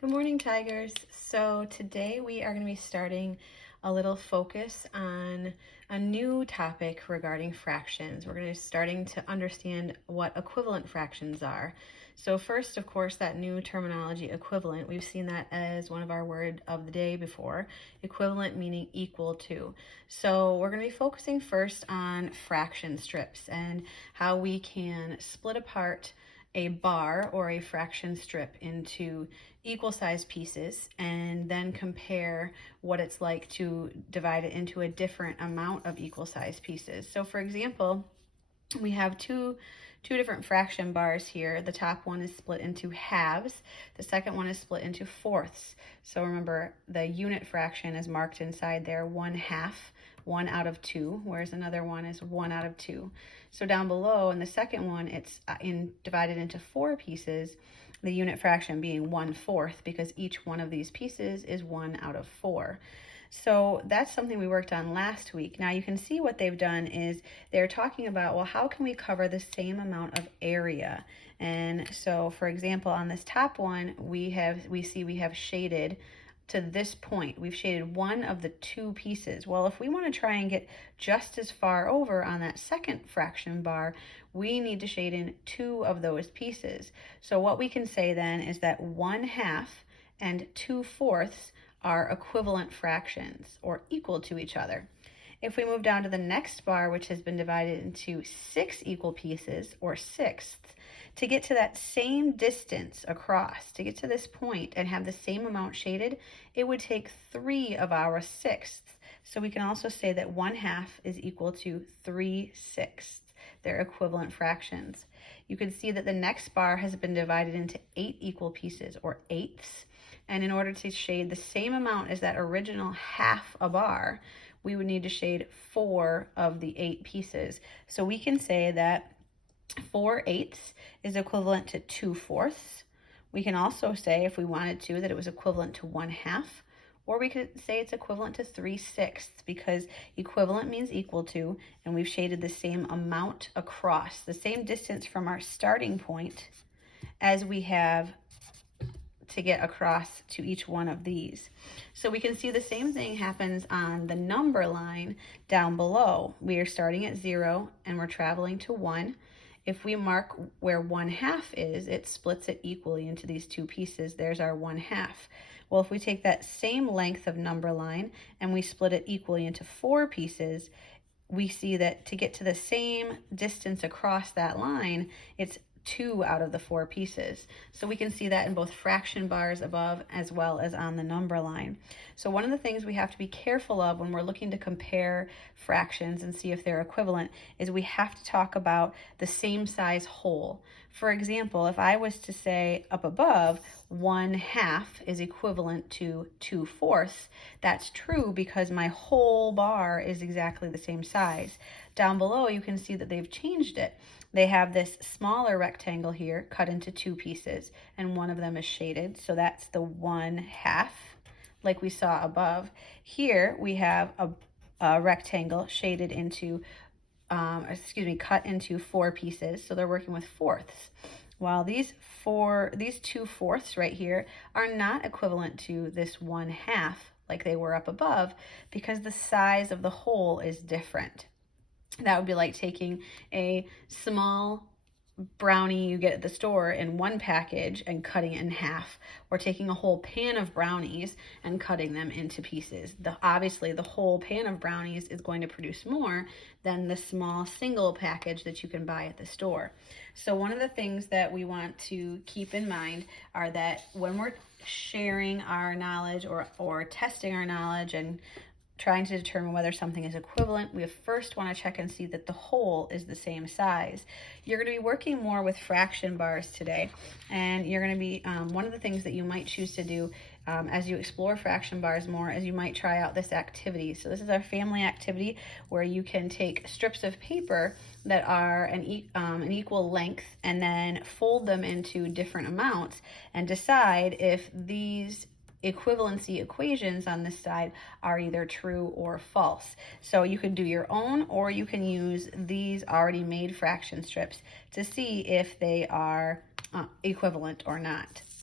Good morning, Tigers. So today we are going to be starting a little focus on a new topic regarding fractions. We're going to be starting to understand what equivalent fractions are. So first, of course, that new terminology, equivalent, we've seen that as one of our word of the day before. Equivalent meaning equal to. So we're going to be focusing first on fraction strips and how we can split apart a bar or a fraction strip into equal sized pieces and then compare what it's like to divide it into a different amount of equal sized pieces. So for example, we have two different fraction bars here. The top one is split into halves. The second one is split into fourths. So remember, the unit fraction is marked inside there, 1/2, 1 out of 2, whereas another one is 1 out of 2. So down below in the second one, it's divided into 4 pieces, the unit fraction being 1/4 because each one of these pieces is 1 out of 4. So that's something we worked on last week. Now you can see what they've done is they're talking about, well, how can we cover the same amount of area? And so, for example, on this top one, we see we have shaded to this point. We've shaded one of the 2 pieces. Well, if we want to try and get just as far over on that second fraction bar, we need to shade in 2 of those pieces. So what we can say then is that 1/2 and 2/4 are equivalent fractions or equal to each other. If we move down to the next bar, which has been divided into 6 equal pieces or sixths, to get to that same distance across, to get to this point and have the same amount shaded, it would take 3 of our sixths. So we can also say that 1/2 is equal to 3/6. They're equivalent fractions. You can see that the next bar has been divided into 8 equal pieces or eighths. And in order to shade the same amount as that original half a bar, we would need to shade 4 of the 8 pieces. So we can say that 4/8 is equivalent to 2/4. We can also say, if we wanted to, that it was equivalent to 1/2, or we could say it's equivalent to 3/6 because equivalent means equal to, and we've shaded the same amount across, the same distance from our starting point as we have to get across to each one of these. So we can see the same thing happens on the number line down below. We are starting at 0 and we're traveling to 1. If we mark where 1/2 is, it splits it equally into these 2 pieces. There's our 1/2. Well, if we take that same length of number line and we split it equally into 4 pieces, we see that to get to the same distance across that line, it's 2 out of the 4 pieces. So we can see that in both fraction bars above as well as on the number line. So one of the things we have to be careful of when we're looking to compare fractions and see if they're equivalent is we have to talk about the same size whole. For example, if I was to say up above 1/2 is equivalent to 2/4, that's true because my whole bar is exactly the same size. Down below, you can see that they've changed it. They have this smaller rectangle here cut into 2 pieces, and one of them is shaded, so that's the 1/2, like we saw above. Here we have a rectangle shaded into, cut into 4 pieces, so they're working with fourths. While these 2/4 right here are not equivalent to this 1/2 like they were up above because the size of the whole is different. That would be like taking a small brownie you get at the store in one package and cutting it in half, or taking a whole pan of brownies and cutting them into pieces. Obviously, the whole pan of brownies is going to produce more than the small single package that you can buy at the store. So one of the things that we want to keep in mind are that when we're sharing our knowledge or testing our knowledge and trying to determine whether something is equivalent, we first want to check and see that the whole is the same size. You're going to be working more with fraction bars today, and you're going to be, one of the things that you might choose to do as you explore fraction bars more is you might try out this activity. So this is our family activity where you can take strips of paper that are an equal length and then fold them into different amounts and decide if these equivalency equations on this side are either true or false. So you could do your own, or you can use these already made fraction strips to see if they are equivalent or not.